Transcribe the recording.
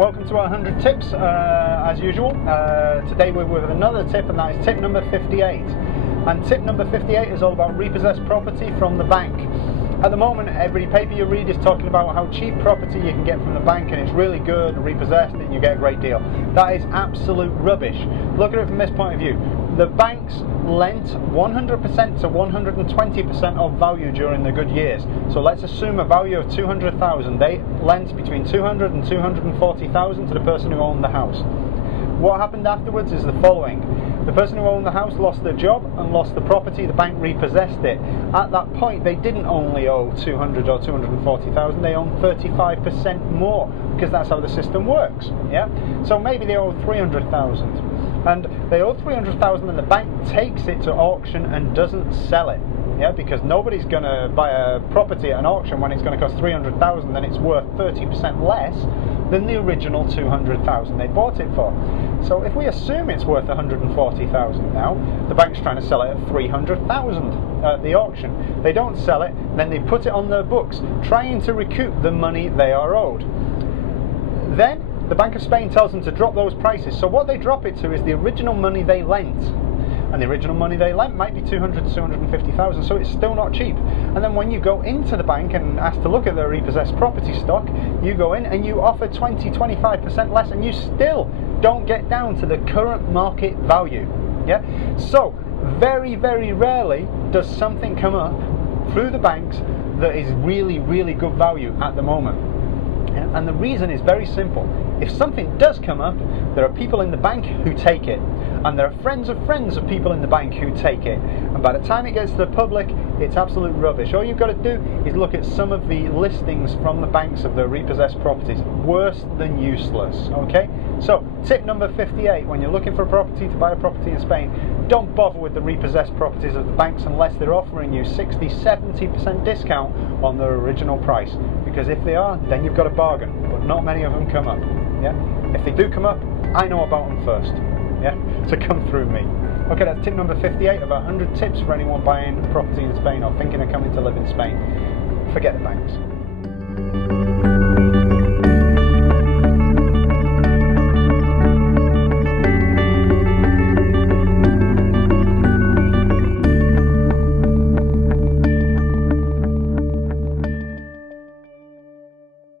welcome to our 100 tips as usual. Today we're with another tip, and that is tip number 58. And tip number 58 is all about repossessed property from the bank. At the moment, every paper you read is talking about how cheap property you can get from the bank and it's really good, repossessed, and you get a great deal. That is absolute rubbish. Look at it from this point of view. The banks lent 100% to 120% of value during the good years. So let's assume a value of 200,000. They lent between 200 and 240,000 to the person who owned the house. What happened afterwards is the following. The person who owned the house lost their job and lost the property. The bank repossessed it. At that point, they didn't only owe 200 or 240,000. They owned 35% more, because that's how the system works. Yeah. So maybe they owe 300,000, and they owe 300,000, and the bank takes it to auction and doesn't sell it. Yeah, because nobody's going to buy a property at an auction when it's going to cost 300,000 and it's worth 30% less than the original 200,000 they bought it for. So if we assume it's worth 140,000 now, the bank's trying to sell it at 300,000 at the auction. They don't sell it, then they put it on their books, trying to recoup the money they are owed. Then the Bank of Spain tells them to drop those prices. So what they drop it to is the original money they lent. And the original money they lent might be 200 to 250,000, so it's still not cheap. And then when you go into the bank and ask to look at their repossessed property stock, you go in and you offer 20-25% less, and you still don't get down to the current market value. Yeah. So very, very rarely does something come up through the banks that is really, really good value at the moment. And the reason is very simple. If something does come up, there are people in the bank who take it, and there are friends of people in the bank who take it, and by the time it gets to the public, it's absolute rubbish. All you've got to do is look at some of the listings from the banks of the repossessed properties. Worse than useless. Okay, so tip number 58: when you're looking for a property, to buy a property in Spain, don't bother with the repossessed properties of the banks unless they're offering you 60-70% discount on their original price, because if they are, then you've got a bargain. But not many of them come up. Yeah, if they do come up, I know about them first. Yeah, so come through me. Okay, that's tip number 58 of 100 tips for anyone buying property in Spain or thinking of coming to live in Spain. Forget the banks.